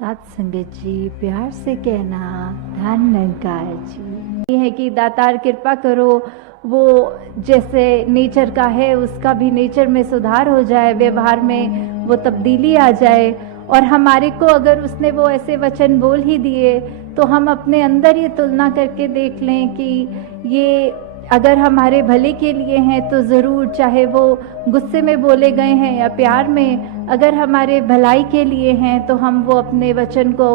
साथ संगत जी, प्यार से कहना धन निरंकार जी। ये है कि दातार कृपा करो, वो जैसे नेचर का है उसका भी नेचर में सुधार हो जाए, व्यवहार में वो तब्दीली आ जाए। और हमारे को अगर उसने वो ऐसे वचन बोल ही दिए तो हम अपने अंदर ये तुलना करके देख लें कि ये अगर हमारे भले के लिए हैं तो ज़रूर, चाहे वो गुस्से में बोले गए हैं या प्यार में, अगर हमारे भलाई के लिए हैं तो हम वो अपने वचन को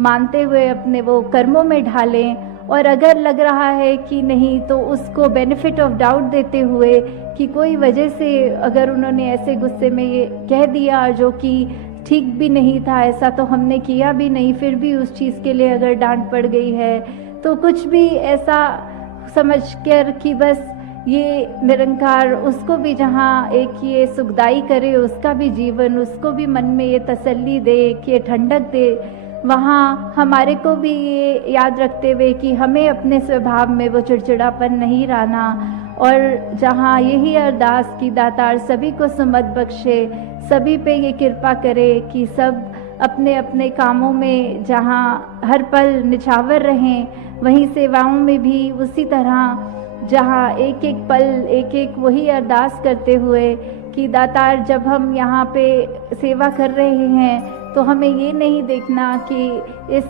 मानते हुए अपने वो कर्मों में ढालें। और अगर लग रहा है कि नहीं तो उसको बेनिफिट ऑफ डाउट देते हुए कि कोई वजह से अगर उन्होंने ऐसे गुस्से में ये कह दिया जो कि ठीक भी नहीं था, ऐसा तो हमने किया भी नहीं, फिर भी उस चीज़ के लिए अगर डांट पड़ गई है तो कुछ भी ऐसा समझ कर कि बस ये निरंकार उसको भी जहाँ एक ये सुखदाई करे, उसका भी जीवन, उसको भी मन में ये तसल्ली दे कि ये ठंडक दे, वहाँ हमारे को भी ये याद रखते हुए कि हमें अपने स्वभाव में वो चिड़चिड़ापन नहीं रहना। और जहाँ यही अरदास की दातार सभी को सुमत बख्शे, सभी पे ये कृपा करे कि सब अपने अपने कामों में जहाँ हर पल निछावर रहें, वहीं सेवाओं में भी उसी तरह जहाँ एक एक पल एक एक वही अरदास करते हुए कि दातार जब हम यहाँ पे सेवा कर रहे हैं तो हमें ये नहीं देखना कि इस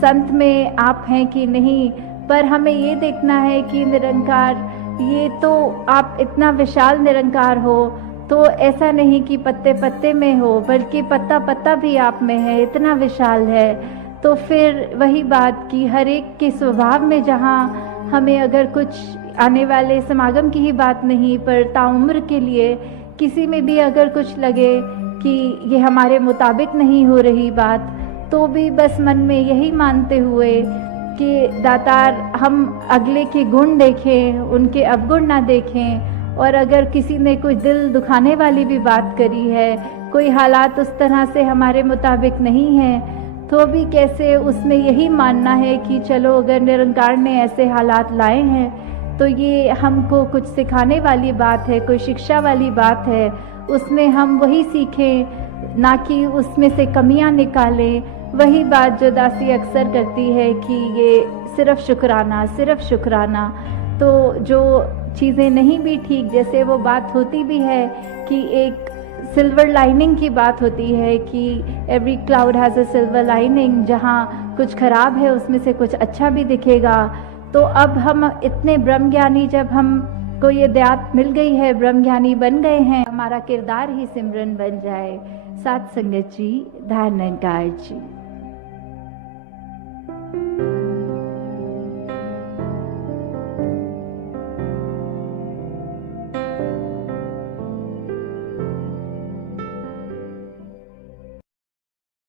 संत में आप हैं कि नहीं, पर हमें ये देखना है कि निरंकार ये तो आप इतना विशाल निरंकार हो, तो ऐसा नहीं कि पत्ते पत्ते में हो, बल्कि पत्ता पत्ता भी आप में है, इतना विशाल है। तो फिर वही बात कि हर एक के स्वभाव में जहाँ हमें अगर कुछ आने वाले समागम की ही बात नहीं, पर ताउम्र के लिए किसी में भी अगर कुछ लगे कि ये हमारे मुताबिक नहीं हो रही बात, तो भी बस मन में यही मानते हुए कि दातार हम अगले के गुण देखें, उनके अवगुण ना देखें। और अगर किसी ने कुछ दिल दुखाने वाली भी बात करी है, कोई हालात उस तरह से हमारे मुताबिक नहीं है, तो भी कैसे उसमें यही मानना है कि चलो अगर निरंकार ने ऐसे हालात लाए हैं तो ये हमको कुछ सिखाने वाली बात है, कोई शिक्षा वाली बात है, उसमें हम वही सीखें, ना कि उसमें से कमियां निकालें। वही बात जो दासी अक्सर करती है कि ये सिर्फ शुक्राना, सिर्फ शुक्राना। तो जो चीज़ें नहीं भी ठीक, जैसे वो बात होती भी है कि एक सिल्वर लाइनिंग की बात होती है कि every cloud has a silver lining, जहाँ कुछ खराब है उसमें से कुछ अच्छा भी दिखेगा। तो अब हम इतने ब्रह्मज्ञानी, जब हम को ये दयात मिल गई है, ब्रह्मज्ञानी बन गए हैं, हमारा किरदार ही सिमरन बन जाए। साथ संगत जी, धन निरंकार जी।